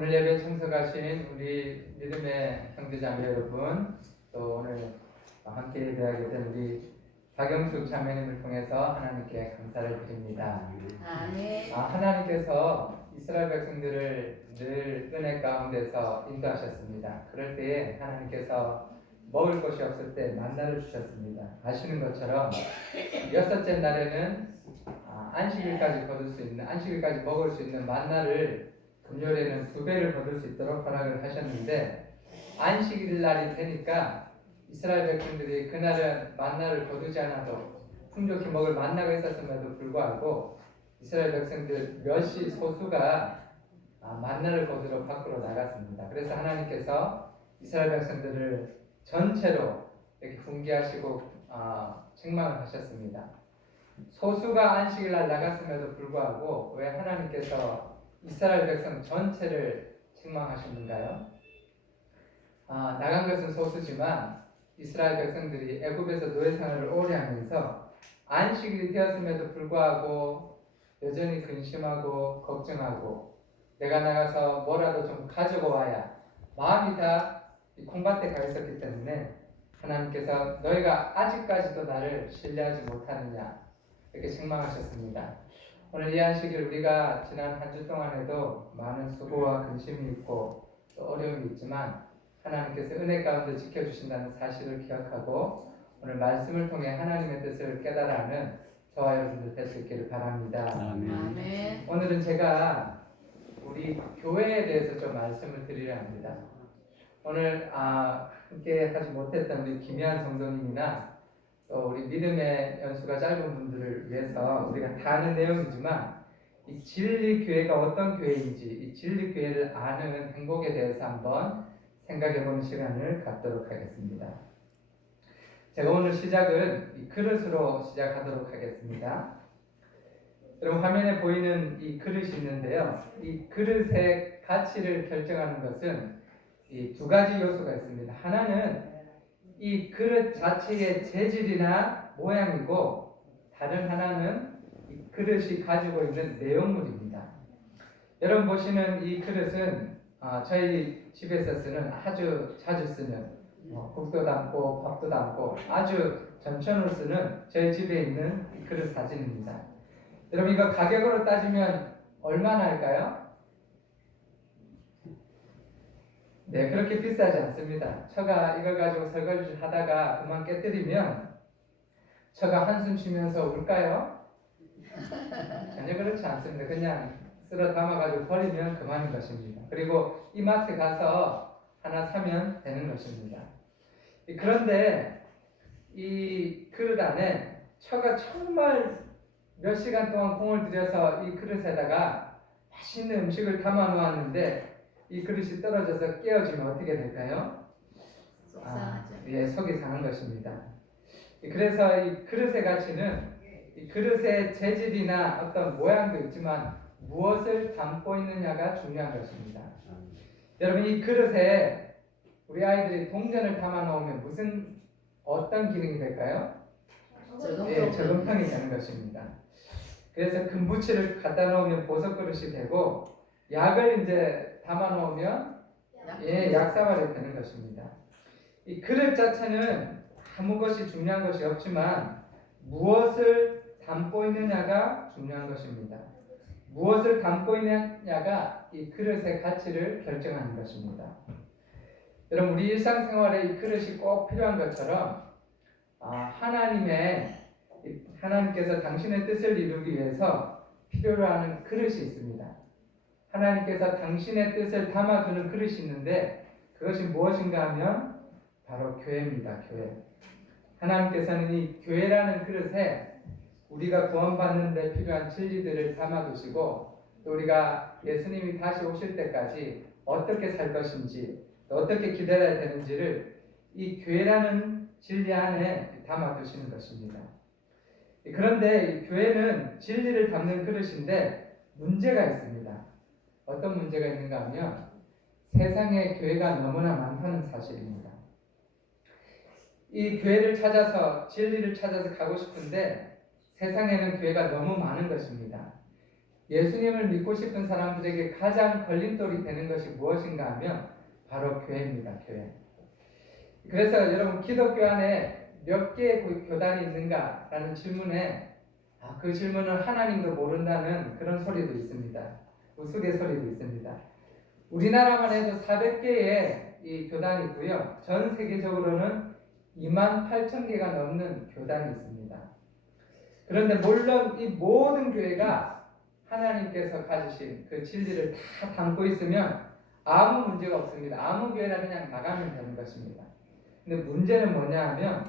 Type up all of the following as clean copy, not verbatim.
오늘 예배 참석하신 우리 믿음의 형제자매 여러분, 또 오늘 함께 예배하게 된 우리 박영숙 자매님을 통해서 하나님께 감사를 드립니다. 아멘. 하나님께서 이스라엘 백성들을 늘 은혜 가운데서 인도하셨습니다. 그럴 때에 하나님께서 먹을 것이 없을 때 만나를 주셨습니다. 아시는 것처럼 여섯째 날에는 안식일까지 거둘 수 있는, 안식일까지 먹을 수 있는 만나를 금요일에는 2배를 거둘 수 있도록 허락을 하셨는데, 안식일 날이 되니까 이스라엘 백성들이 그날은 만나를 거두지 않아도 풍족히 먹을 만나가 있었음에도 불구하고 이스라엘 백성들 몇이 소수가 만나를 거두러 밖으로 나갔습니다. 그래서 하나님께서 이스라엘 백성들을 전체로 이렇게 훈계하시고 책망을 하셨습니다. 소수가 안식일 날 나갔음에도 불구하고 왜 하나님께서 이스라엘 백성 전체를 책망하셨는가요? 나간 것은 소수지만 이스라엘 백성들이 애굽에서 노예 생활을 오래 하면서 안식일이 되었음에도 불구하고 여전히 근심하고 걱정하고 내가 나가서 뭐라도 좀 가지고 와야 마음이 다 콩밭에 가 있었기 때문에 하나님께서 너희가 아직까지도 나를 신뢰하지 못하느냐 이렇게 책망하셨습니다. 오늘 이 안식일 우리가 지난 한 주 동안에도 많은 수고와 근심이 있고 또 어려움이 있지만 하나님께서 은혜 가운데 지켜주신다는 사실을 기억하고 오늘 말씀을 통해 하나님의 뜻을 깨달아는 저와 여러분들 될 수 있기를 바랍니다. 아멘. 오늘은 제가 우리 교회에 대해서 좀 말씀을 드리려 합니다. 오늘 함께 하지 못했던 우리 김희한 성도님이나 또 우리 믿음의 연수가 짧은 분들을 위해서 우리가 다 아는 내용이지만 이 진리교회가 어떤 교회인지 이 진리교회를 아는 행복에 대해서 한번 생각해보는 시간을 갖도록 하겠습니다. 제가 오늘 시작은 이 그릇으로 시작하도록 하겠습니다. 여러분 화면에 보이는 이 그릇이 있는데요. 이 그릇의 가치를 결정하는 것은 이 2가지 요소가 있습니다. 하나는 이 그릇 자체의 재질이나 모양이고 다른 하나는 이 그릇이 가지고 있는 내용물입니다. 여러분 보시는 이 그릇은 저희 집에서 쓰는 아주 자주 쓰는 국도 담고 밥도 담고 아주 전천으로 쓰는 저희 집에 있는 이 그릇 사진입니다. 여러분 이거 가격으로 따지면 얼마나 할까요? 네, 그렇게 비싸지 않습니다. 처가 이걸 가지고 설거지를 하다가 그만 깨뜨리면 처가 한숨 쉬면서 울까요? 전혀 그렇지 않습니다. 그냥 쓸어 담아가지고 버리면 그만인 것입니다. 그리고 이마트에 가서 하나 사면 되는 것입니다. 그런데 이 그릇 안에 처가 정말 몇 시간 동안 공을 들여서 이 그릇에다가 맛있는 음식을 담아 놓았는데 이 그릇이 떨어져서 깨어지면 어떻게 될까요? 속상하죠. 예, 속이 상한 것입니다. 그래서 이 그릇의 가치는 이 그릇의 재질이나 어떤 모양도 있지만 무엇을 담고 있느냐가 중요한 것입니다. 여러분 이 그릇에 우리 아이들이 동전을 담아 놓으면 어떤 기능이 될까요? 예, 저금통이 되는 것입니다. 그래서 금부치를 갖다 놓으면 보석 그릇이 되고 약을 이제 담아 놓으면 약사발이 되는 것입니다. 이 그릇 자체는 아무 것이 중요한 것이 없지만 무엇을 담고 있느냐가 중요한 것입니다. 무엇을 담고 있느냐가 이 그릇의 가치를 결정하는 것입니다. 여러분 우리 일상생활에 이 그릇이 꼭 필요한 것처럼 하나님께서 당신의 뜻을 이루기 위해서 필요로 하는 그릇이 있습니다. 하나님께서 당신의 뜻을 담아두는 그릇이 있는데 그것이 무엇인가 하면 바로 교회입니다. 교회. 하나님께서는 이 교회라는 그릇에 우리가 구원받는 데 필요한 진리들을 담아두시고 또 우리가 예수님이 다시 오실 때까지 어떻게 살 것인지 또 어떻게 기다려야 되는지를 이 교회라는 진리 안에 담아두시는 것입니다. 그런데 이 교회는 진리를 담는 그릇인데 문제가 있습니다. 어떤 문제가 있는가 하면 세상에 교회가 너무나 많다는 사실입니다. 이 교회를 찾아서 진리를 찾아서 가고 싶은데 세상에는 교회가 너무 많은 것입니다. 예수님을 믿고 싶은 사람들에게 가장 걸림돌이 되는 것이 무엇인가 하면 바로 교회입니다. 교회. 그래서 여러분 기독교 안에 몇 개의 교단이 있는가라는 질문에 그 질문을 하나님도 모른다는 그런 소리도 있습니다. 우스갯소리도 있습니다. 우리나라만 해도 400개의 이 교단이 있고요. 전 세계적으로는 28,000개가 넘는 교단이 있습니다. 그런데 물론 이 모든 교회가 하나님께서 가지신 그 진리를 다 담고 있으면 아무 문제가 없습니다. 아무 교회나 그냥 나가면 되는 것입니다. 근데 문제는 뭐냐 하면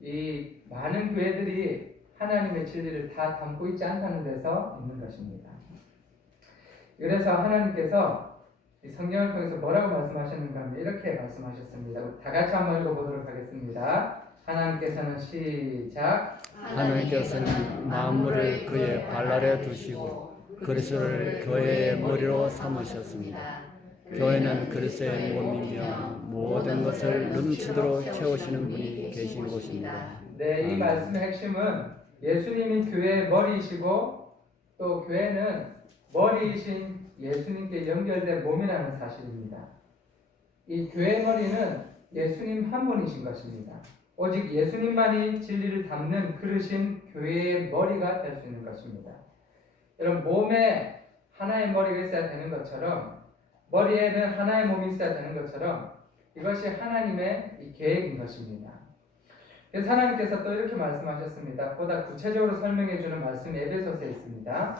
이 많은 교회들이 하나님의 진리를 다 담고 있지 않다는 데서 있는 것입니다. 그래서 하나님께서 이 성경을 통해서 뭐라고 말씀하셨는가 하면 이렇게 말씀하셨습니다. 다 같이 한번 읽어보도록 하겠습니다. 하나님께서는 시작. 하나님께서는 만물을 그의 발 아래 두시고 그리스도를 교회의 머리로 삼으셨습니다. 교회는 그리스도의 몸이며 모든 것을 넘치도록 채우시는 분이 계신 곳입니다. 네, 이 말씀의 핵심은 예수님이 교회의 머리이시고 또 교회는 머리이신 예수님께 연결된 몸이라는 사실입니다. 이 교회의 머리는 예수님 한 분이신 것입니다. 오직 예수님만이 진리를 담는 그릇인 교회의 머리가 될 수 있는 것입니다. 여러분 몸에 하나의 머리가 있어야 되는 것처럼 머리에는 하나의 몸이 있어야 되는 것처럼 이것이 하나님의 이 계획인 것입니다. 그래서 하나님께서 또 이렇게 말씀하셨습니다. 보다 구체적으로 설명해 주는 말씀이 에베소서에 있습니다.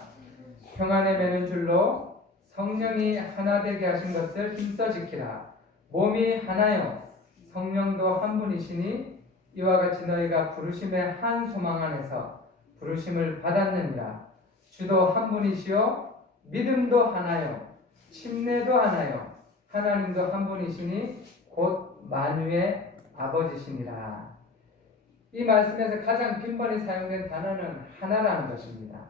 평안에 매는 줄로 성령이 하나 되게 하신 것을 힘써 지키라. 몸이 하나요 성령도 한 분이시니 이와 같이 너희가 부르심의 한 소망 안에서 부르심을 받았느니라. 주도 한 분이시요 믿음도 하나요 침례도 하나요 하나님도 한 분이시니 곧 만유의 아버지시니라. 이 말씀에서 가장 빈번히 사용된 단어는 하나라는 것입니다.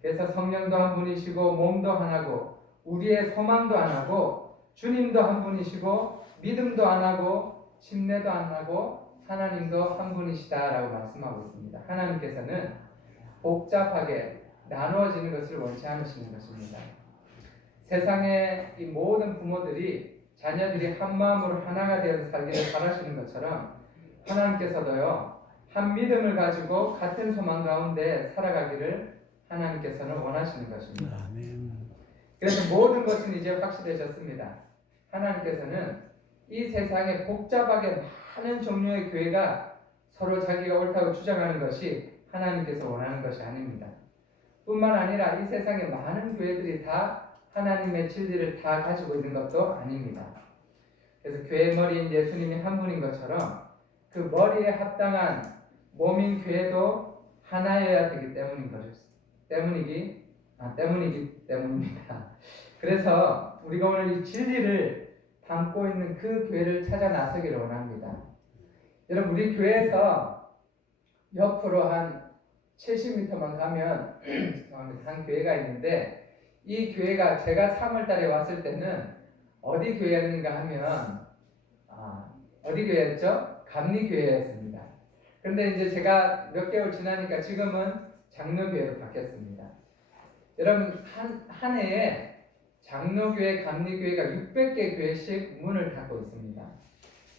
그래서 성령도 한 분이시고 몸도 하나고 우리의 소망도 하나고 주님도 한 분이시고 믿음도 하나고 침례도 하나고 하나님도 한 분이시다라고 말씀하고 있습니다. 하나님께서는 복잡하게 나누어지는 것을 원치 않으시는 것입니다. 세상의 이 모든 부모들이 자녀들이 한 마음으로 하나가 되어서 살기를 바라시는 것처럼 하나님께서도요 한 믿음을 가지고 같은 소망 가운데 살아가기를 하나님께서는 원하시는 것입니다. 아멘. 그래서 모든 것은 이제 확실해졌습니다. 하나님께서는 이 세상에 복잡하게 많은 종류의 교회가 서로 자기가 옳다고 주장하는 것이 하나님께서 원하는 것이 아닙니다. 뿐만 아니라 이 세상에 많은 교회들이 다 하나님의 진리를 다 가지고 있는 것도 아닙니다. 그래서 교회의 머리인 예수님이 한 분인 것처럼 그 머리에 합당한 몸인 교회도 하나여야 되기 때문입니다. 그래서 우리가 오늘 이 진리를 담고 있는 그 교회를 찾아 나서기를 원합니다. 여러분 우리 교회에서 옆으로 한 70m만 가면 한 교회가 있는데 이 교회가 제가 3월달에 왔을 때는 어디 교회였는가 하면 어디 교회였죠? 감리교회였습니다. 그런데 이제 제가 몇 개월 지나니까 지금은 장로교회로 바뀌었습니다. 여러분 한 해에 장로교회, 감리교회가 600개 교회씩 문을 닫고 있습니다.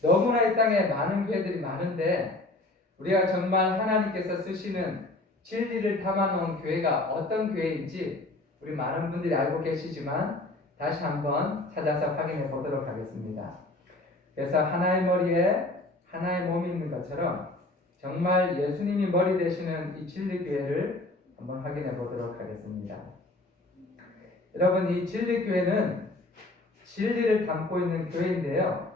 너무나 이 땅에 많은 교회들이 많은데 우리가 정말 하나님께서 쓰시는 진리를 담아놓은 교회가 어떤 교회인지 우리 많은 분들이 알고 계시지만 다시 한번 찾아서 확인해 보도록 하겠습니다. 그래서 하나의 머리에 하나의 몸이 있는 것처럼 정말 예수님이 머리 되시는 이 진리교회를 한번 확인해 보도록 하겠습니다. 여러분 이 진리교회는 진리를 담고 있는 교회인데요.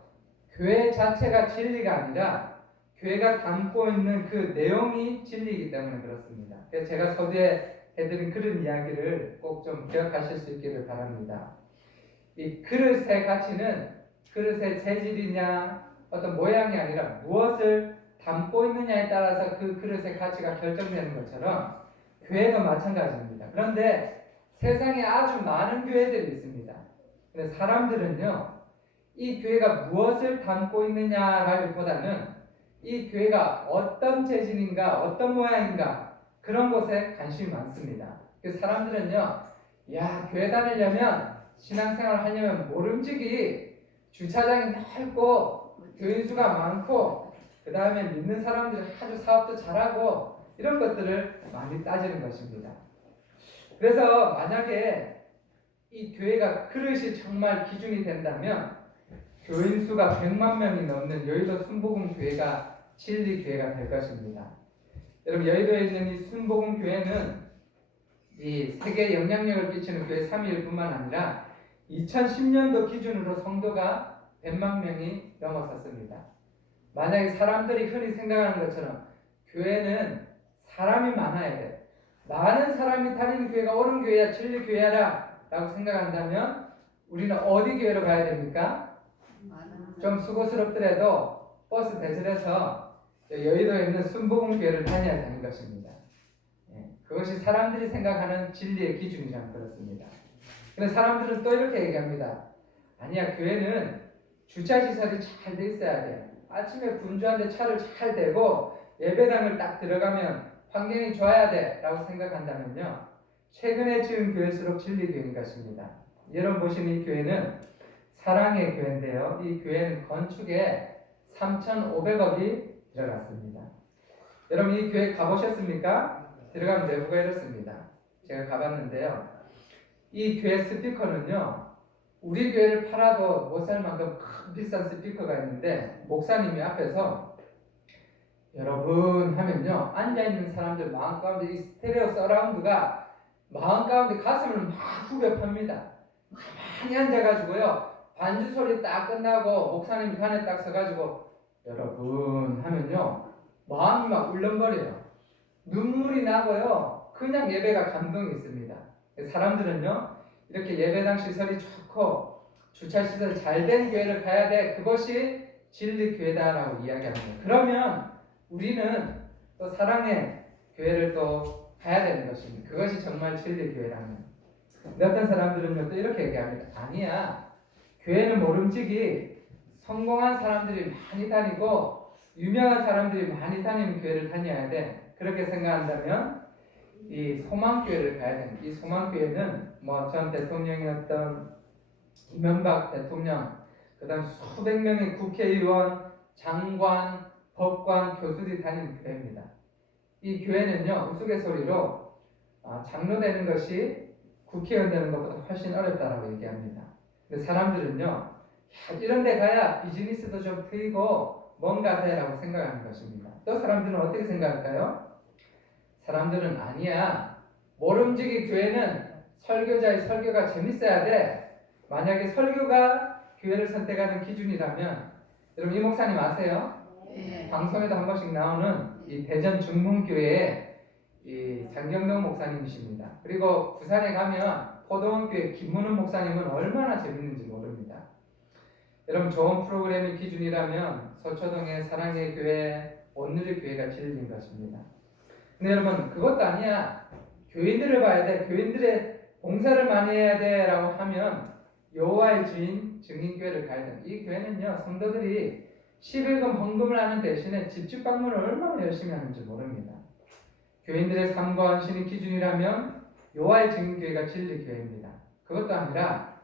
교회 자체가 진리가 아니라 교회가 담고 있는 그 내용이 진리이기 때문에 그렇습니다. 그래서 제가 서두에 해드린 그런 이야기를 꼭 좀 기억하실 수 있기를 바랍니다. 이 그릇의 가치는 그릇의 재질이냐 어떤 모양이 아니라 무엇을 담고 있느냐에 따라서 그 그릇의 가치가 결정되는 것처럼 교회도 마찬가지입니다. 그런데 세상에 아주 많은 교회들이 있습니다. 근데 사람들은요 이 교회가 무엇을 담고 있느냐라기보다는 이 교회가 어떤 재질인가 어떤 모양인가 그런 것에 관심이 많습니다. 그 사람들은요, 야, 교회 다니려면 신앙생활 하려면 모름지기 주차장이 넓고 교인 수가 많고 그 다음에 믿는 사람들이 아주 사업도 잘하고 이런 것들을 많이 따지는 것입니다. 그래서 만약에 이 교회가 그릇이 정말 기준이 된다면 교인 수가 100만 명이 넘는 여의도 순복음 교회가 진리 교회가 될 것입니다. 여러분, 여의도에 있는 이 순복음 교회는 이 세계에 영향력을 끼치는 교회 3위일 뿐만 아니라 2010년도 기준으로 성도가 100만 명이 넘어섰습니다. 만약에 사람들이 흔히 생각하는 것처럼 교회는 사람이 많아야 돼, 많은 사람이 다니는 교회가 옳은 교회야, 진리 교회라 라고 생각한다면 우리는 어디 교회로 가야 됩니까? 좀 수고스럽더라도 버스 배설해서 여의도에 있는 순복음 교회를 다녀야 되는 것입니다. 그것이 사람들이 생각하는 진리의 기준이란 그렇습니다. 그런데 사람들은 또 이렇게 얘기합니다. 아니야, 교회는 주차시설이 잘 돼 있어야 돼. 아침에 분주한데 차를 잘 대고 예배당을 딱 들어가면 환경이 좋아야 돼 라고 생각한다면요, 최근에 지은 교회일수록 진리교회인 것입니다. 여러분 보시는 이 교회는 사랑의 교회인데요, 이 교회는 건축에 3,500억이 들어갔습니다. 여러분, 이 교회 가보셨습니까? 들어가면 내부가 이렇습니다. 제가 가봤는데요, 이 교회 스피커는요, 우리 교회를 팔아도 못 살 만큼 큰 비싼 스피커가 있는데 목사님이 앞에서 여러분 하면요, 앉아있는 사람들 마음 가운데 이 스테레오 서라운드가 마음 가운데 가슴을 막 후벼 팝니다. 가만히 앉아가지고요, 반주 소리 딱 끝나고 목사님이 간에 딱 서가지고 여러분 하면요, 마음이 막 울렁거려요. 눈물이 나고요, 그냥 예배가 감동이 있습니다. 사람들은요, 이렇게 예배당 시설이 좋고 주차 시설이 잘 된 교회를 가야 돼, 그것이 진리 교회다라고 이야기합니다. 그러면 우리는 또 사랑의 교회를 또 가야 되는 것입니다. 그것이 정말 진리 교회라는. 근데 어떤 사람들은요, 또 이렇게 얘기합니다. 아니야, 교회는 모름지기 성공한 사람들이 많이 다니고 유명한 사람들이 많이 다니는 교회를 다녀야 돼. 그렇게 생각한다면 이 소망교회를 가야 됩니다. 이 소망교회는 뭐 전 대통령이었던 이명박 대통령, 그 다음 수백 명의 국회의원, 장관, 법관, 교수들이 다니는 교회입니다. 이 교회는요, 우스갯소리로 장로 되는 것이 국회의원 되는 것보다 훨씬 어렵다라고 얘기합니다. 근데 사람들은요, 야, 이런 데 가야 비즈니스도 좀 트이고 뭔가 해라고 생각하는 것입니다. 또 사람들은 어떻게 생각할까요? 사람들은 아니야, 모름지기 교회는 설교자의 설교가 재밌어야 돼. 만약에 설교가 교회를 선택하는 기준이라면, 여러분 이 목사님 아세요? 네. 방송에도 한 번씩 나오는 이 대전 중문교회의 이 장경동 목사님이십니다. 그리고 부산에 가면 포도원교회 김문훈 목사님은 얼마나 재밌는지 모릅니다. 여러분, 좋은 프로그램이 기준이라면 서초동의 사랑의 교회, 온누리 교회가 진리인 것입니다. 근데 여러분, 그것도 아니야, 교인들을 봐야 돼, 교인들의 봉사를 많이 해야 돼 라고 하면 여호와의 주인 증인교회를 가야 됩니다. 이 교회는요, 성도들이 11금 헌금을 하는 대신에 집집 방문을 얼마나 열심히 하는지 모릅니다. 교인들의 삶과 헌신이 기준이라면 여호와의 증인교회가 진리교회입니다. 그것도 아니라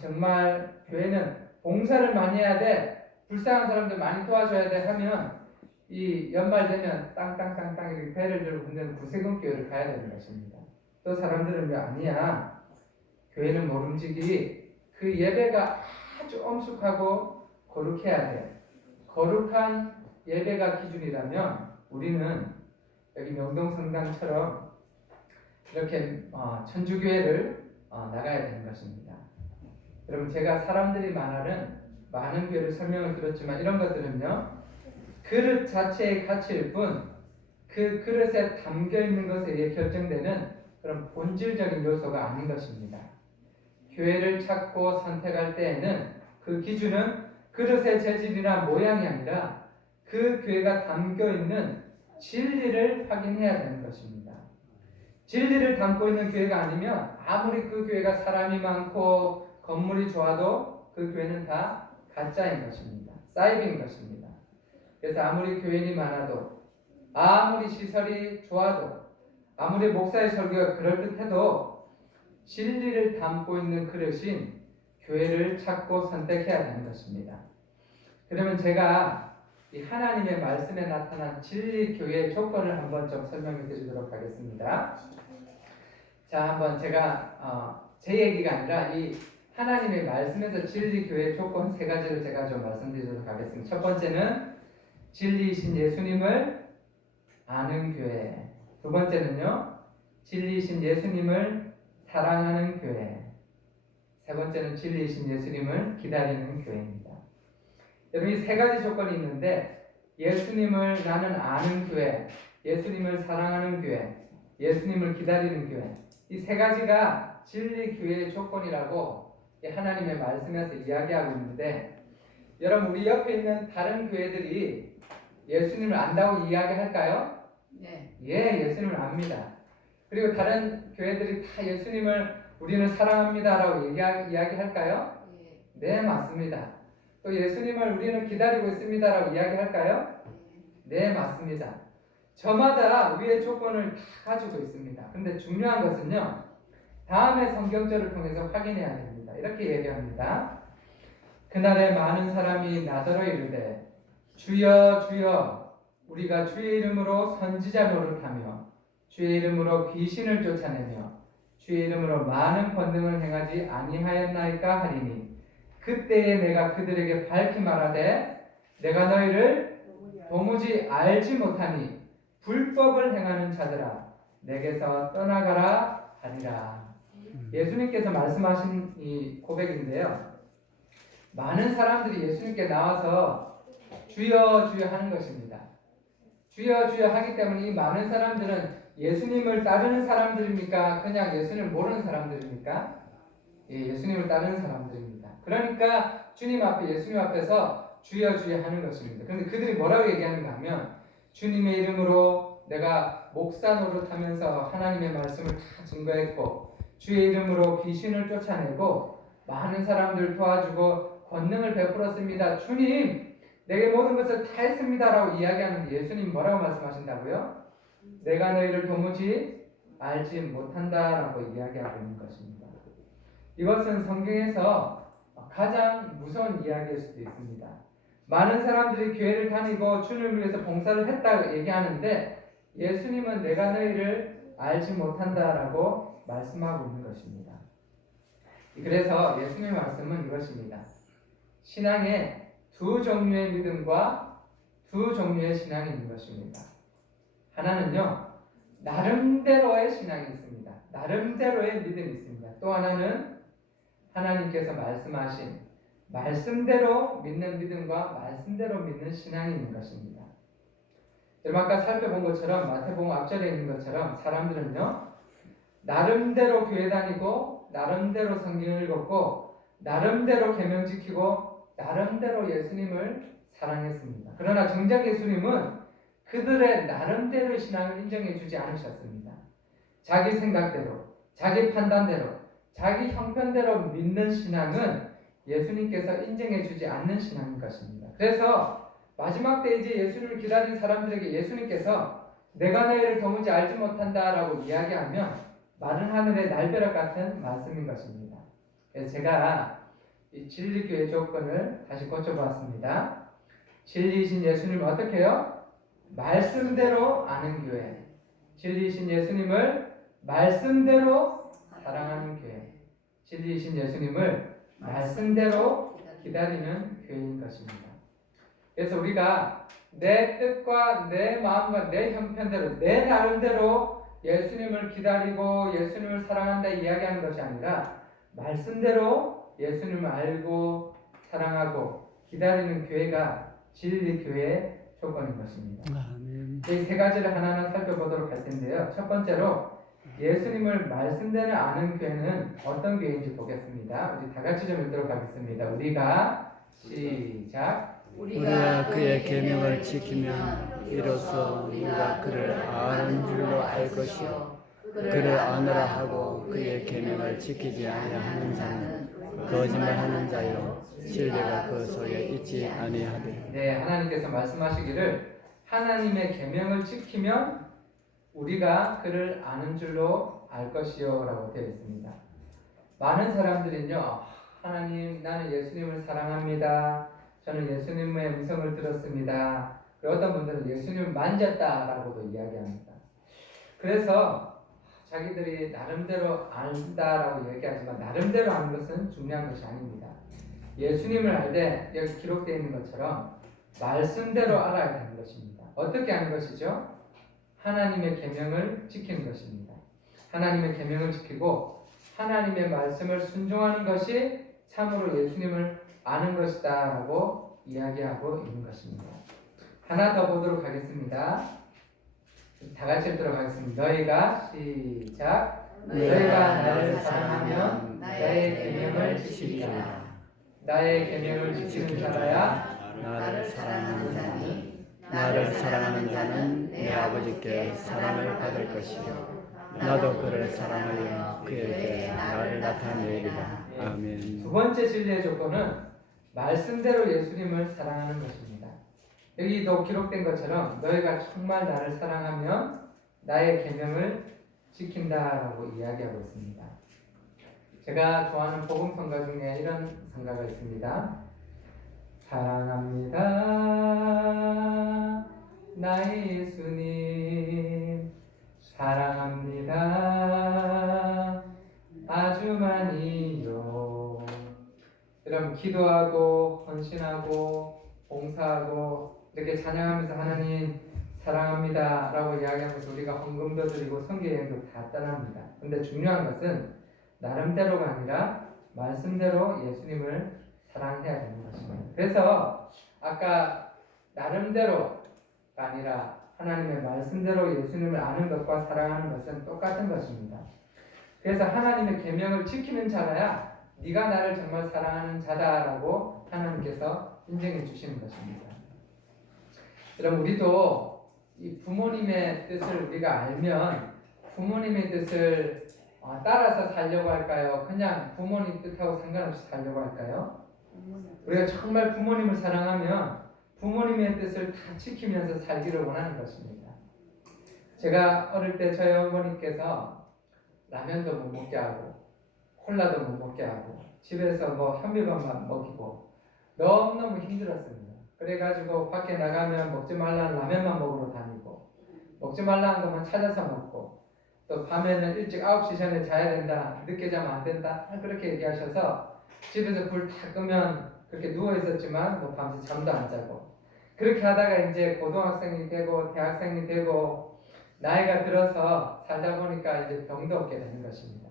정말 교회는 봉사를 많이 해야 돼, 불쌍한 사람들 많이 도와줘야 돼 하면 이 연말 되면 땅땅땅땅 이렇게 배를 들고 흔드는 구세금 교회를 가야 되는 것입니다. 또 사람들은 왜 아니야, 교회는 모름지기 그 예배가 아주 엄숙하고 거룩해야 돼, 거룩한 예배가 기준이라면 우리는 여기 명동성당처럼 이렇게 천주교회를 나가야 되는 것입니다. 여러분, 제가 사람들이 말하는 많은 교회를 설명을 들었지만 이런 것들은요, 그릇 자체의 가치일 뿐 그 그릇에 담겨 있는 것에 의해 결정되는 그런 본질적인 요소가 아닌 것입니다. 교회를 찾고 선택할 때에는 그 기준은 그릇의 재질이나 모양이 아니라 그 교회가 담겨 있는 진리를 확인해야 되는 것입니다. 진리를 담고 있는 교회가 아니면 아무리 그 교회가 사람이 많고 건물이 좋아도 그 교회는 다 가짜인 것입니다. 사이비인 것입니다. 그래서 아무리 교인이 많아도, 아무리 시설이 좋아도, 아무리 목사의 설교가 그럴듯해도 진리를 담고 있는 그릇인 교회를 찾고 선택해야 되는 것입니다. 그러면 제가 이 하나님의 말씀에 나타난 진리 교회의 조건을 한번 좀 설명해 드리도록 하겠습니다. 자, 한번 제가 제 얘기가 아니라 이 하나님의 말씀에서 진리 교회의 조건 세 가지를 제가 좀 말씀드리도록 하겠습니다. 첫 번째는 진리이신 예수님을 아는 교회. 두 번째는요, 진리이신 예수님을 사랑하는 교회. 세 번째는 진리이신 예수님을 기다리는 교회입니다. 여러분, 이 세 가지 조건이 있는데 예수님을 나는 아는 교회, 예수님을 사랑하는 교회, 예수님을 기다리는 교회, 이 세 가지가 진리 교회의 조건이라고 하나님의 말씀에서 이야기하고 있는데, 여러분, 우리 옆에 있는 다른 교회들이 예수님을 안다고 이야기할까요? 네. 예, 예수님을 압니다. 그리고 다른 교회들이 다 예수님을 우리는 사랑합니다라고 이야기할까요? 예. 네, 맞습니다. 또 예수님을 우리는 기다리고 있습니다라고 이야기할까요? 네, 맞습니다. 저마다 위의 조건을 다 가지고 있습니다. 근데 중요한 것은요, 다음의 성경절을 통해서 확인해야 됩니다. 이렇게 얘기합니다. 그날에 많은 사람이 나더러 이르되 주여 주여 우리가 주의 이름으로 선지자 노릇하며 주의 이름으로 귀신을 쫓아내며 주의 이름으로 많은 권능을 행하지 아니하였나이까 하리니 그때에 내가 그들에게 밝히 말하되 내가 너희를 도무지 알지 못하니 불법을 행하는 자들아 내게서 떠나가라 하리라. 예수님께서 말씀하신 이 고백인데요, 많은 사람들이 예수님께 나와서 주여 주여 하는 것입니다. 주여 주여 하기 때문에 이 많은 사람들은 예수님을 따르는 사람들입니까? 그냥 예수님을 모르는 사람들입니까? 예, 예수님을 따르는 사람들입니다. 그러니까 주님 앞에, 예수님 앞에서 주여 주여 하는 것입니다. 그런데 그들이 뭐라고 얘기하는가 하면 주님의 이름으로 내가 목사 노릇하면서 하나님의 말씀을 다 증거했고 주의 이름으로 귀신을 쫓아내고 많은 사람들 도와주고 권능을 베풀었습니다. 주님, 내게 모든 것을 다 했습니다라고 이야기하는 예수님 뭐라고 말씀하신다고요? 내가 너희를 도무지 알지 못한다라고 이야기하고 있는 것입니다. 이것은 성경에서 가장 무서운 이야기일 수도 있습니다. 많은 사람들이 교회를 다니고 주님을 위해서 봉사를 했다고 얘기하는데 예수님은 내가 너희를 알지 못한다라고 말씀하고 있는 것입니다. 그래서 예수님의 말씀은 이것입니다. 신앙에 두 종류의 믿음과 두 종류의 신앙이 있는 것입니다. 하나는요, 나름대로의 신앙이 있습니다. 나름대로의 믿음이 있습니다. 또 하나는 하나님께서 말씀하신 말씀대로 믿는 믿음과 말씀대로 믿는 신앙이 있는 것입니다. 여러분, 아까 살펴본 것처럼 마태복음 앞절에 있는 것처럼 사람들은요, 나름대로 교회 다니고 나름대로 성경을 읽었고 나름대로 계명 지키고 나름대로 예수님을 사랑했습니다. 그러나 정작 예수님은 그들의 나름대로의 신앙을 인정해 주지 않으셨습니다. 자기 생각대로, 자기 판단대로, 자기 형편대로 믿는 신앙은 예수님께서 인정해 주지 않는 신앙인 것입니다. 그래서 마지막 때 이제 예수님을 기다린 사람들에게 예수님께서 내가 너희를 도무지 알지 못한다라고 이야기하면 마른 하늘의 날벼락 같은 말씀인 것입니다. 그래서 제가 이 진리교회 조건을 다시 고쳐보았습니다. 진리이신 예수님을 어떻게 해요? 말씀대로 아는 교회. 진리이신 예수님을 말씀대로 사랑하는 교회. 진리이신 예수님을 말씀대로 기다리는 교회인 것입니다. 그래서 우리가 내 뜻과 내 마음과 내 형편대로 내 나름대로 예수님을 기다리고 예수님을 사랑한다 이야기하는 것이 아니라 말씀대로 예수님을 알고 사랑하고 기다리는 교회가 진리 교회의 조건인 것입니다. 아멘. 이 세 가지를 하나하나 살펴보도록 할 텐데요. 첫 번째로 예수님을 말씀대로 아는 교회는 어떤 교회인지 보겠습니다. 우리 다 같이 좀 읽도록 하겠습니다. 우리가 시작. 우리가 그의 계명을 지키면 이로써 우리가 그를 아는 줄로 알 것이요 그를 아노라 하고 그의 계명을 지키지 아니하는 자는 거짓말하는 자요 진리가 그 속에 있지 아니하되. 네, 하나님께서 말씀하시기를 하나님의 계명을 지키면 우리가 그를 아는 줄로 알 것이요라고 되어 있습니다. 많은 사람들은요, 하나님, 나는 예수님을 사랑합니다. 저는 예수님의 음성을 들었습니다. 그리고 어떤 분들은 예수님을 만졌다라고도 이야기합니다. 그래서 자기들이 나름대로 안다라고 얘기하지만 나름대로 아는 것은 중요한 것이 아닙니다. 예수님을 알되 여기 기록되어 있는 것처럼 말씀대로 알아야 되는 것입니다. 어떻게 아는 것이죠? 하나님의 계명을 지키는 것입니다. 하나님의 계명을 지키고 하나님의 말씀을 순종하는 것이 참으로 예수님을 아는 것이다 라고 이야기하고 있는 것입니다. 하나 더 보도록 하겠습니다. 다 같이 읽도록 하겠습니다. 너희가 시작. 너희가 나를 사랑하면 나의 계명을 지키리라. 나의 계명을 지키는 자라야 나를 사랑하는 자니 나를 사랑하는 자는 내 아버지께 사랑을 받을 것이요 나도 그를 사랑하여 그에게 나를 나타내리라. 아멘. 두 번째 진리의 조건은 말씀대로 예수님을 사랑하는 것입니다. 여기도 기록된 것처럼 너희가 정말 나를 사랑하면 나의 계명을 지킨다라고 이야기하고 있습니다. 제가 좋아하는 복음성가 중에 이런 성가가 있습니다. 사랑합니다 나의 예수님, 사랑합니다 아주 많이요. 여러분, 기도하고 헌신하고 봉사하고 이렇게 찬양하면서 하나님 사랑합니다 라고 이야기하면서 우리가 헌금도 드리고 성교여행도 다 떠납니다. 근데 중요한 것은 나름대로가 아니라 말씀대로 예수님을 사랑해야 되는 것입니다. 그래서 아까 나름대로가 아니라 하나님의 말씀대로 예수님을 아는 것과 사랑하는 것은 똑같은 것입니다. 그래서 하나님의 계명을 지키는 자라야 네가 나를 정말 사랑하는 자다라고 하나님께서 인정해 주시는 것입니다. 여러분, 우리도 이 부모님의 뜻을 우리가 알면 부모님의 뜻을 따라서 살려고 할까요? 그냥 부모님 뜻하고 상관없이 살려고 할까요? 우리가 정말 부모님을 사랑하면 부모님의 뜻을 다 지키면서 살기를 원하는 것입니다. 제가 어릴 때 저희 어머니께서 라면도 못 먹게 하고 콜라도 못 먹게 하고 집에서 뭐 현미밥만 먹이고 너무너무 힘들었습니다. 그래가지고 밖에 나가면 먹지 말라는 라면만 먹으러 다니고 먹지 말라는 것만 찾아서 먹고 또 밤에는 일찍 9시 전에 자야 된다, 늦게 자면 안 된다 그렇게 얘기하셔서 집에서 불 다 끄면 그렇게 누워 있었지만 뭐 밤새 잠도 안 자고 그렇게 하다가 이제 고등학생이 되고 대학생이 되고 나이가 들어서 살다 보니까 이제 병도 얻게 되는 것입니다.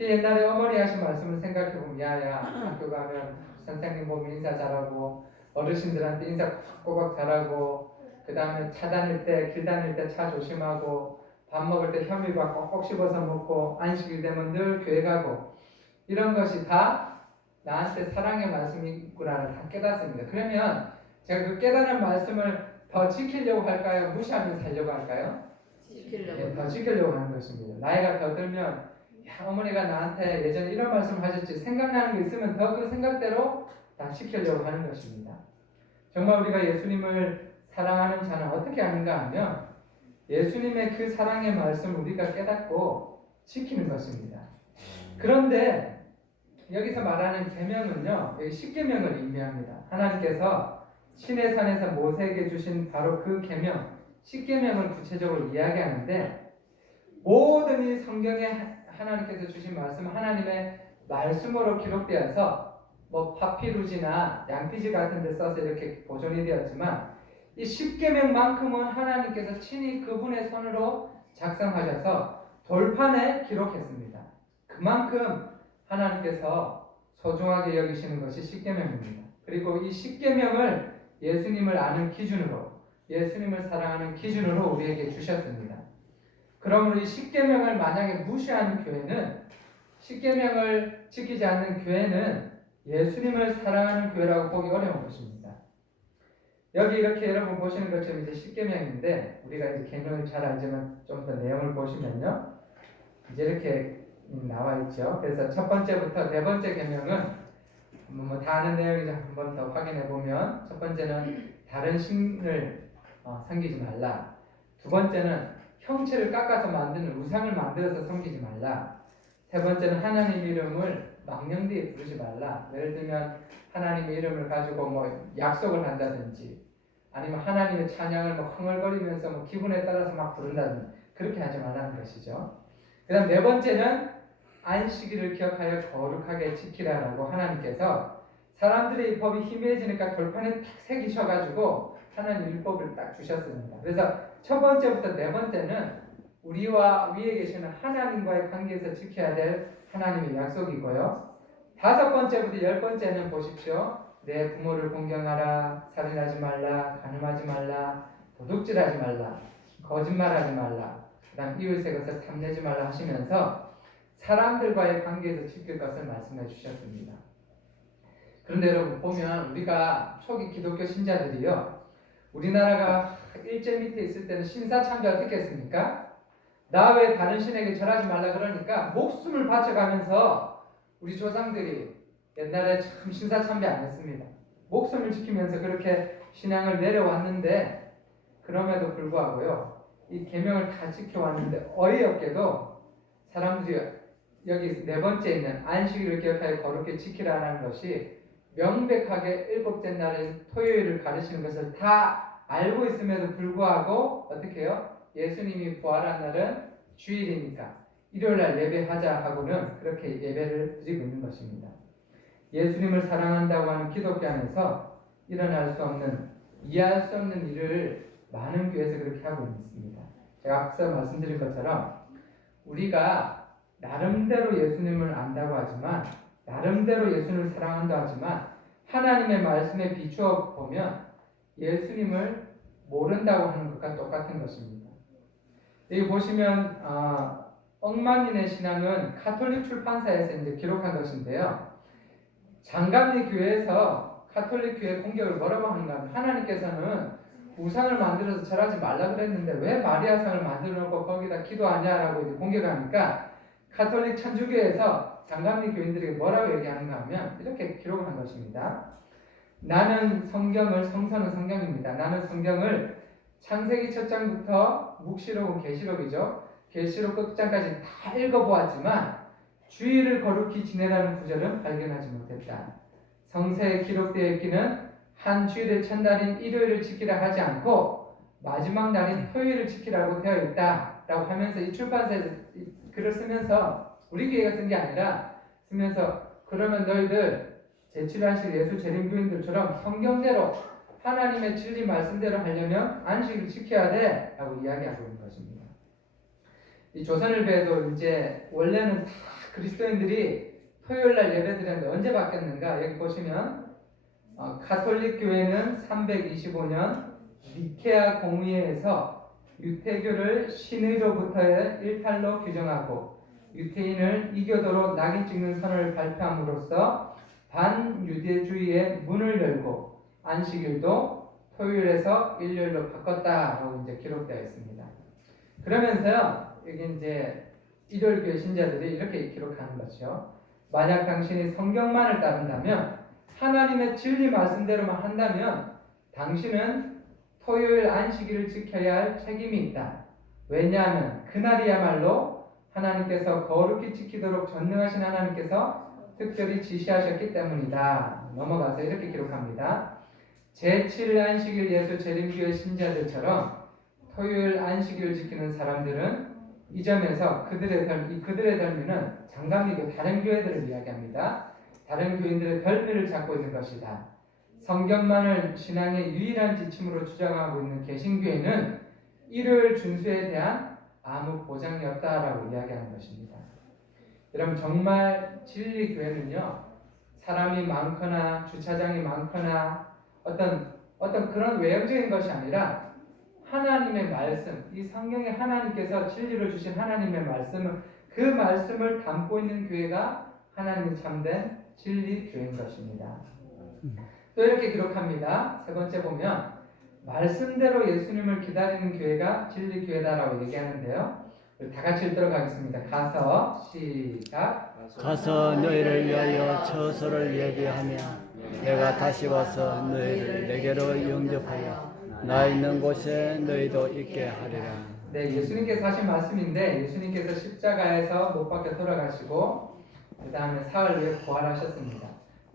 옛날에 어머니 하신 말씀을 생각해보면 야야 학교 가면 선생님 보면 인사 잘하고 어르신들한테 인사 꼬박꼬박 잘하고 그 다음에 차 다닐 때 길 다닐 때 차 조심하고 밥 먹을 때 현미밥 꼭꼭 씹어서 먹고 안식일 되면 늘 교회 가고 이런 것이 다 나한테 사랑의 말씀이구나를 다 깨닫습니다. 그러면 제가 그 깨달은 말씀을 더 지키려고 할까요? 무시하면서 살려고 할까요? 지키려고. 더 지키려고 하는 것입니다. 나이가 더 들면 야, 어머니가 나한테 예전에 이런 말씀 하셨지 생각나는 게 있으면 더 그 생각대로 다 지키려고 하는 것입니다. 정말 우리가 예수님을 사랑하는 자는 어떻게 하는가 하면 예수님의 그 사랑의 말씀을 우리가 깨닫고 지키는 것입니다. 그런데 여기서 말하는 계명은요, 여기 십계명을 의미합니다. 하나님께서 시내산에서 모세에게 주신 바로 그 계명, 십계명을 구체적으로 이야기하는데 모든 이 성경에 하나님께서 주신 말씀 하나님의 말씀으로 기록되어서 뭐 파피루지나 양피지 같은 데 써서 이렇게 보존이 되었지만 이 십계명만큼은 하나님께서 친히 그분의 손으로 작성하셔서 돌판에 기록했습니다. 그만큼 하나님께서 소중하게 여기시는 것이 십계명입니다. 그리고 이 십계명을 예수님을 아는 기준으로 예수님을 사랑하는 기준으로 우리에게 주셨습니다. 그러므로 이 십계명을 만약에 무시하는 교회는 십계명을 지키지 않는 교회는 예수님을 사랑하는 교회라고 보기 어려운 것입니다. 여기 이렇게 여러분 보시는 것처럼 이제 십계명인데 우리가 이제 계명을 잘 알지만 좀 더 내용을 보시면요, 이제 이렇게 나와 있죠. 그래서 첫 번째부터 네 번째 계명은 뭐 다 아는 내용이죠. 한 번 더 확인해 보면 첫 번째는 다른 신을 섬기지 말라. 두 번째는 형체를 깎아서 만드는 우상을 만들어서 섬기지 말라. 세 번째는 하나님 이름을 망령되이 부르지 말라. 예를 들면 하나님의 이름을 가지고 뭐 약속을 한다든지 아니면 하나님의 찬양을 뭐 흥얼거리면서 뭐 기분에 따라서 막 부른다든지 그렇게 하지 말라는 것이죠. 그 다음 네 번째는 안식일을 기억하여 거룩하게 지키라라고 하나님께서 사람들의 이 법이 희미해지니까 돌판에 탁 새기셔가지고 하나님 율법을 딱 주셨습니다. 그래서 첫 번째부터 네 번째는 우리와 위에 계시는 하나님과의 관계에서 지켜야 될 하나님의 약속이고요. 다섯 번째부터 열 번째는 보십시오. 내 부모를 공경하라, 살인하지 말라, 간음하지 말라, 도둑질하지 말라, 거짓말하지 말라, 그 다음 이웃의 것을 탐내지 말라 하시면서 사람들과의 관계에서 지킬 것을 말씀해 주셨습니다. 그런데 여러분 보면 우리가 초기 기독교 신자들이요, 우리나라가 일제 밑에 있을 때는 신사참배 어떻게 했습니까? 나 왜 다른 신에게 절하지 말라 그러니까 목숨을 바쳐가면서 우리 조상들이 옛날에 참 신사참배 안 했습니다. 목숨을 지키면서 그렇게 신앙을 내려왔는데 그럼에도 불구하고요, 이 계명을 다 지켜왔는데 어이없게도 사람들이 여기 네 번째 있는 안식일을 기억하여 거룩히 지키라는 것이 명백하게 일곱째 날인 토요일을 가르치는 것을 다 알고 있음에도 불구하고 어떻게 해요? 예수님이 부활한 날은 주일이니까 일요일날 예배하자 하고는 그렇게 예배를 드리고 있는 것입니다. 예수님을 사랑한다고 하는 기독교 안에서 일어날 수 없는, 이해할 수 없는 일을 많은 교회에서 그렇게 하고 있습니다. 제가 앞서 말씀드린 것처럼 우리가 나름대로 예수님을 안다고 하지만, 나름대로 예수님을 사랑한다고 하지만 하나님의 말씀에 비추어 보면 예수님을 모른다고 하는 것과 똑같은 것입니다. 여기 보시면 억만인의 신앙은 가톨릭 출판사에서 이제 기록한 것인데요. 장감리 교회에서 가톨릭 교회 공격을 뭐라고 하는가 하면 하나님께서는 우상을 만들어서 절하지 말라 그랬는데 왜 마리아상을 만들어 놓고 거기다 기도하냐라고 이제 공격하니까 가톨릭 천주교에서 장감리 교인들에게 뭐라고 얘기하는가 하면 이렇게 기록을 한 것입니다. 나는 성경을, 성서는 성경입니다. 나는 성경을 창세기 첫 장부터 묵시록은 계시록이죠. 계시록 끝장까지 다 읽어보았지만 주일을 거룩히 지내라는 구절은 발견하지 못했다. 성서에 기록되어 있기는 한 주일의 첫날인 일요일을 지키라 하지 않고 마지막 날인 토요일을 지키라고 되어 있다라고 하면서 이 출판사에서 글을 쓰면서 우리 교회가 쓴 게 아니라 쓰면서 그러면 너희들 제7안식 예수 재림교인들처럼 성경대로 하나님의 진리 말씀대로 하려면 안식을 지켜야 돼 라고 이야기하고 있는 것입니다. 이 조선일보에도 이제 원래는 다 그리스도인들이 토요일날 예배드렸는데 언제 바뀌었는가? 여기 보시면 가톨릭 교회는 325년 니케아 공의회에서 유태교를 신의로부터의 일탈로 규정하고 유태인을 이교도로 낙인 찍는 선언을 발표함으로써 반유대주의의 문을 열고 안식일도 토요일에서 일요일로 바꿨다라고 이제 기록되어 있습니다. 그러면서요, 여기 이제 일요일 교회 신자들이 이렇게 기록하는 것이죠. 만약 당신이 성경만을 따른다면, 하나님의 진리 말씀대로만 한다면 당신은 토요일 안식일을 지켜야 할 책임이 있다. 왜냐하면 그날이야말로 하나님께서 거룩히 지키도록 전능하신 하나님께서 특별히 지시하셨기 때문이다. 넘어가서 이렇게 기록합니다. 제7일 안식일 예수 재림교회 신자들처럼 토요일 안식일을 지키는 사람들은 이 점에서 그들의 덜미는 장감리교 다른 교회들을 이야기합니다. 다른 교인들의 덜미를 잡고 있는 것이다. 성경만을 신앙의 유일한 지침으로 주장하고 있는 개신교회는 일요일 준수에 대한 아무 보장이 없다라고 이야기하는 것입니다. 여러분, 정말 진리 교회는요, 사람이 많거나 주차장이 많거나 어떤 그런 외형적인 것이 아니라 하나님의 말씀, 이 성경에 하나님께서 진리를 주신 하나님의 말씀을, 그 말씀을 담고 있는 교회가 하나님의 참된 진리 교회인 것입니다. 또 이렇게 기록합니다. 세 번째 보면 말씀대로 예수님을 기다리는 교회가 진리 교회다라고 얘기하는데요. 다 같이 읽도록 하겠습니다. 가서 시작. 가서 너희를 위하여 처소를 예비하며 내가 다시 와서 너희를 내게로 영접하여 나 있는 곳에 너희도 있게 하리라. 네, 예수님께서 하신 말씀인데 예수님께서 십자가에서 못 박혀 돌아가시고 그 다음에 사흘 후에 부활하셨습니다.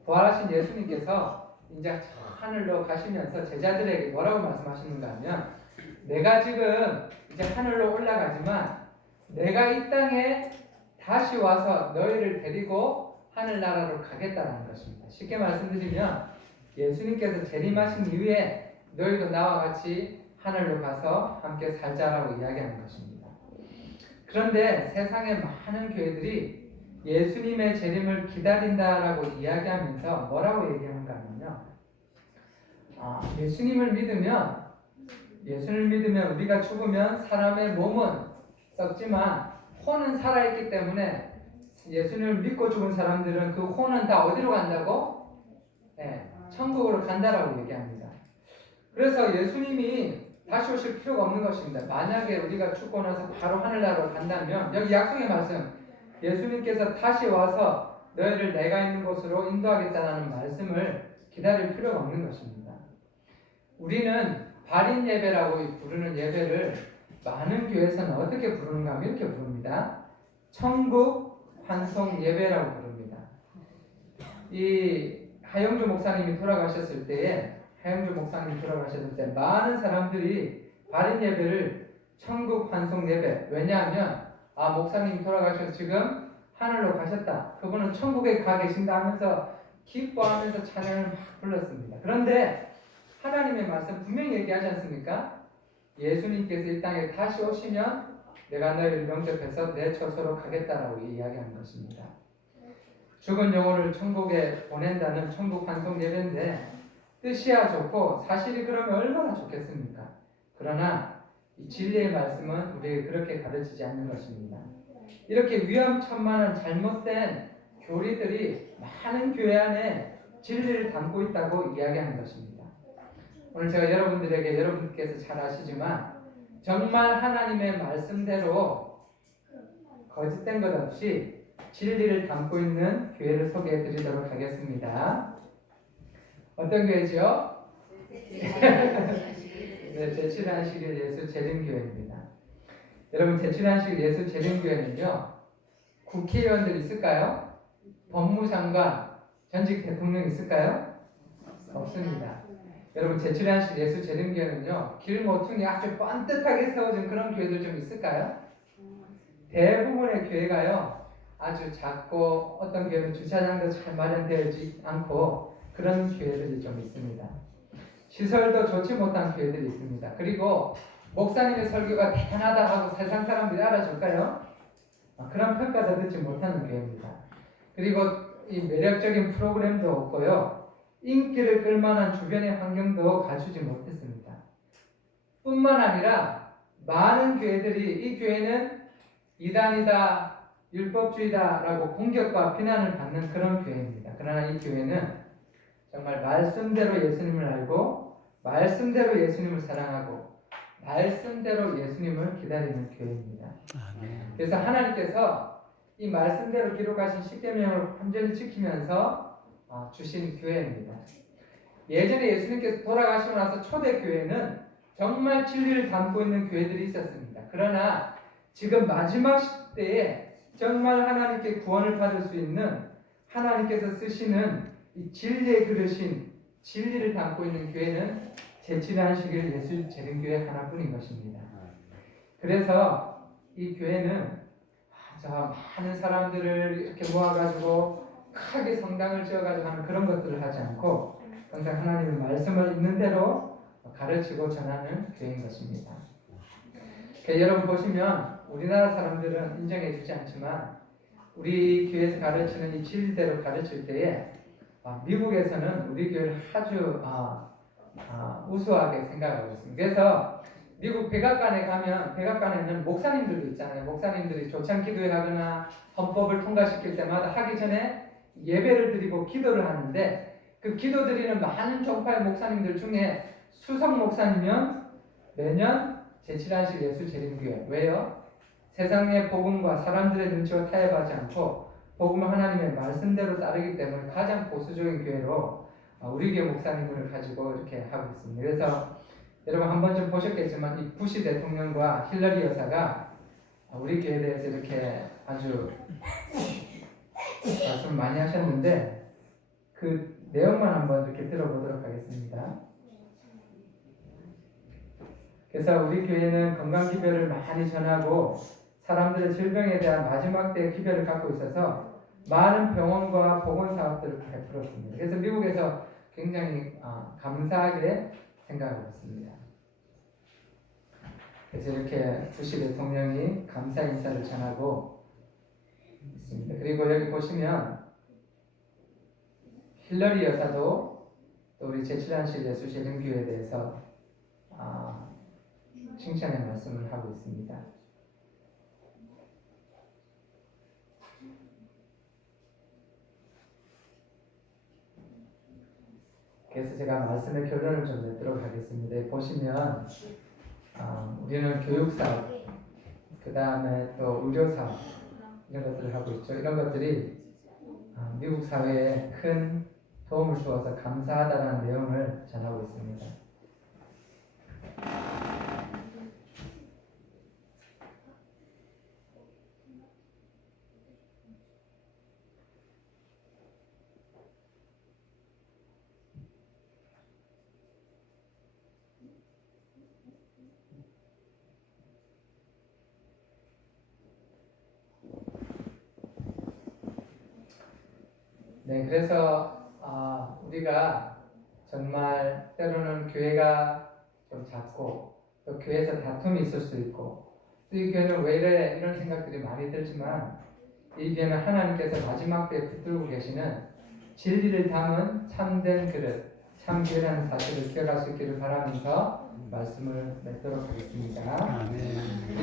부활하신 예수님께서 이제 하늘로 가시면서 제자들에게 뭐라고 말씀하시는가 하면 내가 지금 이제 하늘로 올라가지만 내가 이 땅에 다시 와서 너희를 데리고 하늘나라로 가겠다는 것입니다. 쉽게 말씀드리면 예수님께서 재림하신 이후에 너희도 나와 같이 하늘로 가서 함께 살자라고 이야기하는 것입니다. 그런데 세상의 많은 교회들이 예수님의 재림을 기다린다라고 이야기하면서 뭐라고 얘기하는가 하면요. 예수님을 믿으면 우리가 죽으면 사람의 몸은 썩지만 혼은 살아있기 때문에 예수님을 믿고 죽은 사람들은 그 혼은 다 어디로 간다고? 네, 천국으로 간다라고 얘기합니다. 그래서 예수님이 다시 오실 필요가 없는 것입니다. 만약에 우리가 죽고 나서 바로 하늘나라로 간다면 여기 약속의 말씀 예수님께서 다시 와서 너희를 내가 있는 곳으로 인도하겠다는 말씀을 기다릴 필요가 없는 것입니다. 우리는 발인 예배라고 부르는 예배를 많은 교회에서는 어떻게 부르는가 하면 이렇게 부릅니다. 천국 환송 예배라고 부릅니다. 이 하영주 목사님이 돌아가셨을 때에 많은 사람들이 발인 예배를 천국 환송 예배, 왜냐하면 목사님이 돌아가셔서 지금 하늘로 가셨다, 그분은 천국에 가 계신다 하면서 기뻐하면서 찬양을 막 불렀습니다. 그런데 하나님의 말씀 분명히 얘기하지 않습니까? 예수님께서 이 땅에 다시 오시면 내가 너희를 영접해서 내 처소로 가겠다라고 이야기하는 것입니다. 죽은 영혼을 천국에 보낸다는 천국 환송 예배인데 뜻이야 좋고 사실이 그러면 얼마나 좋겠습니까? 그러나 이 진리의 말씀은 우리에게 그렇게 가르치지 않는 것입니다. 이렇게 위험천만한 잘못된 교리들이 많은 교회 안에 진리를 담고 있다고 이야기하는 것입니다. 오늘 제가 여러분께서 잘 아시지만 정말 하나님의 말씀대로 거짓된 것 없이 진리를 담고 있는 교회를 소개해 드리도록 하겠습니다. 어떤 교회죠? 네, 제칠한식일 예수 재림교회입니다. 여러분, 제칠한식일 예수 재림교회는요, 국회의원들 있을까요? 법무장관, 전직 대통령 있을까요? 없습니다. 여러분, 제칠한식일 예수 재림교회는요, 길 모퉁이 아주 뻔뜻하게 세워진 그런 교회들 좀 있을까요? 대부분의 교회가요, 아주 작고 어떤 교회는 주차장도 잘 마련되어 있지 않고 그런 교회들이 좀 있습니다. 시설도 좋지 못한 교회들이 있습니다. 그리고 목사님의 설교가 대단하다 하고 세상 사람들이 알아줄까요? 그런 평가도 듣지 못하는 교회입니다. 그리고 이 매력적인 프로그램도 없고요, 인기를 끌만한 주변의 환경도 갖추지 못했습니다. 뿐만 아니라 많은 교회들이 이 교회는 이단이다, 율법주의다라고 공격과 비난을 받는 그런 교회입니다. 그러나 이 교회는 정말 말씀대로 예수님을 알고 말씀대로 예수님을 사랑하고 말씀대로 예수님을 기다리는 교회입니다. 그래서 하나님께서 이 말씀대로 기록하신 십계명을 완전히 지키면서 주신 교회입니다. 예전에 예수님께서 돌아가시고 나서 초대교회는 정말 진리를 담고 있는 교회들이 있었습니다. 그러나 지금 마지막 시대에 정말 하나님께 구원을 받을 수 있는 하나님께서 쓰시는 이 진리의 그릇인 진리를 담고 있는 교회는 제칠한식일 예수 재림교회 하나뿐인 것입니다. 그래서 이 교회는 많은 사람들을 이렇게 모아가지고 크게 성당을 지어가지고 하는 그런 것들을 하지 않고 항상 하나님의 말씀을 있는 대로 가르치고 전하는 교회인 것입니다. 여러분 보시면 우리나라 사람들은 인정해주지 않지만 우리 교회에서 가르치는 이 진리대로 가르칠 때에 미국에서는 우리 교회를 아주 우수하게 생각하고 있습니다. 그래서 미국 백악관에 가면 백악관에는 목사님들도 있잖아요. 목사님들이 조찬 기도회 하거나 헌법을 통과시킬 때마다 하기 전에 예배를 드리고 기도를 하는데 그 기도 드리는 많은 종파의 목사님들 중에 수석 목사님은 매년 제칠한식 예수 재림교회. 왜요? 세상의 복음과 사람들의 눈치와 타협하지 않고 복음을 하나님의 말씀대로 따르기 때문에 가장 보수적인 교회로 우리 교회 목사님을 가지고 이렇게 하고 있습니다. 그래서 여러분 한 번쯤 보셨겠지만 이 부시 대통령과 힐러리 여사가 우리 교회에 대해서 이렇게 아주 말씀을 많이 하셨는데 그 내용만 한번 이렇게 들어보도록 하겠습니다. 그래서 우리 교회는 건강 기별을 많이 전하고 사람들의 질병에 대한 마지막 때의 기별을 갖고 있어서 많은 병원과 보건 사업들을 베풀었습니다. 그래서 미국에서 굉장히 감사하게 생각하고 있습니다. 그래서 이렇게 부시 대통령이 감사 인사를 전하고 있습니다. 그리고 여기 보시면 힐러리 여사도 또 우리 제7한실 예수재림교회에 대해서 칭찬의 말씀을 하고 있습니다. 그래서 제가 말씀의 결론을 좀 맺도록 하겠습니다. 보시면 우리는 교육사업, 그 다음에 또 의료사업 이런 것들을 하고 있죠. 이런 것들이 미국 사회에 큰 도움을 주어서 감사하다는 내용을 전하고 있습니다. 네, 그래서 우리가 정말 때로는 교회가 좀 작고 또 교회에서 다툼이 있을 수 있고 또 이 교회는 왜 이래 이런 생각들이 많이 들지만 이 교회는 하나님께서 마지막 때에 붙들고 계시는 진리를 담은 참된 그릇, 참 교회라는 사실을 기억할 수 있기를 바라면서 말씀을 맺도록 하겠습니다. 아멘.